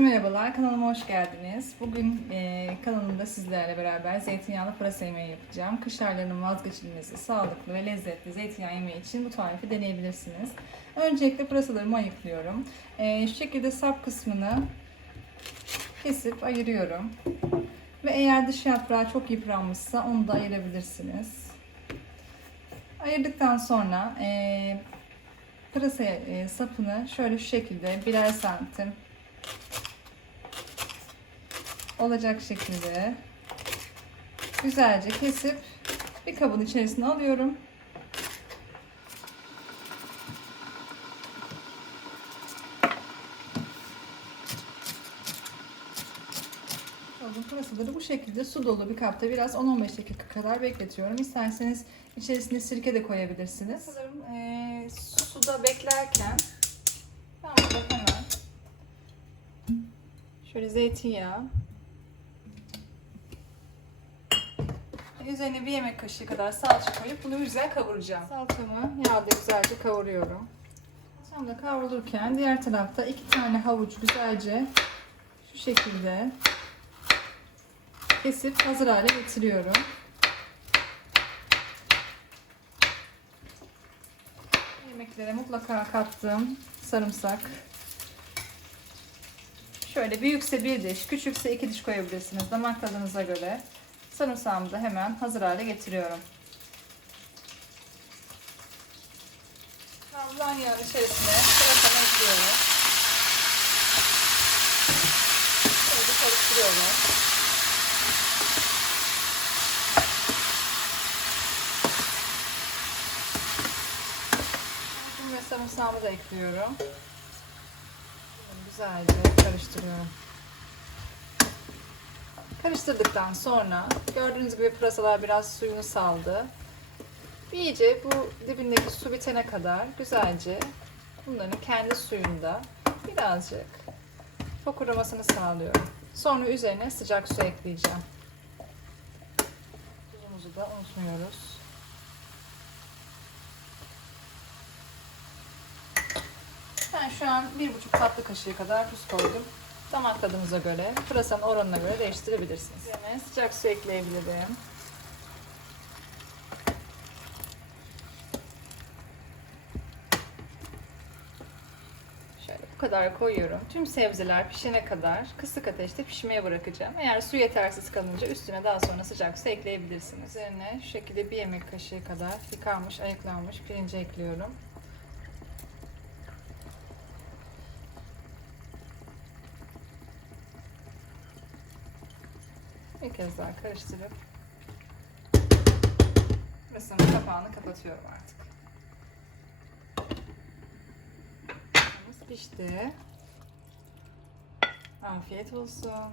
Herkese merhabalar, kanalıma hoş geldiniz. Bugün e, kanalımda sizlerle beraber zeytinyağlı pırasa yemeği yapacağım. Kış aylarının vazgeçilmezi, sağlıklı ve lezzetli zeytinyağı yemeği için bu tarifi deneyebilirsiniz. Öncelikle pırasalarımı ayıklıyorum. E, şu şekilde sap kısmını kesip ayırıyorum. Ve eğer dış yaprağı çok yıpranmışsa onu da ayırabilirsiniz. Ayırdıktan sonra e, pırasa e, sapını şöyle şu şekilde birer santim olacak şekilde güzelce kesip bir kabın içerisine alıyorum. Aldım pırasaları bu şekilde su dolu bir kapta biraz 10-15 dakika kadar bekletiyorum. İsterseniz içerisine sirke de koyabilirsiniz. Sanırım su suda beklerken ben burada hemen şöyle zeytinyağı Üzerine bir yemek kaşığı kadar salça koyup bunu güzel kavuracağım. Salçamı yağda güzelce kavuruyorum. Salçam da kavrulurken diğer tarafta iki tane havuç güzelce şu şekilde kesip hazır hale getiriyorum. Yemeklere mutlaka kattığım sarımsak. Şöyle büyükse bir diş, küçükse iki diş koyabilirsiniz damak tadınıza göre. Sarımsağımı da hemen hazır hale getiriyorum. Kavrulanan yağın içerisine pırasamı ekliyorum. Şöyle ve sarımsağımı da ekliyorum. Güzelce karıştırıyorum. Karıştırdıktan sonra gördüğünüz gibi pırasalar biraz suyunu saldı. İyice bu dibindeki su bitene kadar güzelce bunların kendi suyunda birazcık fokuramasını sağlıyorum. Sonra üzerine sıcak su ekleyeceğim. Tuzumuzu da unutmuyoruz. Ben şu an bir buçuk tatlı kaşığı kadar tuz koydum. Damak tadınıza göre, pırasanın oranına göre değiştirebilirsiniz. Üzerine sıcak su ekleyebilirim. Şöyle bu kadar koyuyorum. Tüm sebzeler pişene kadar kısık ateşte pişmeye bırakacağım. Eğer su yetersiz kalınca üstüne daha sonra sıcak su ekleyebilirsiniz. Üzerine şu şekilde bir yemek kaşığı kadar yıkanmış, ayıklanmış pirinci ekliyorum. Bir kez daha karıştırıp masanın kapağını kapatıyorum artık. Pişti. Afiyet olsun.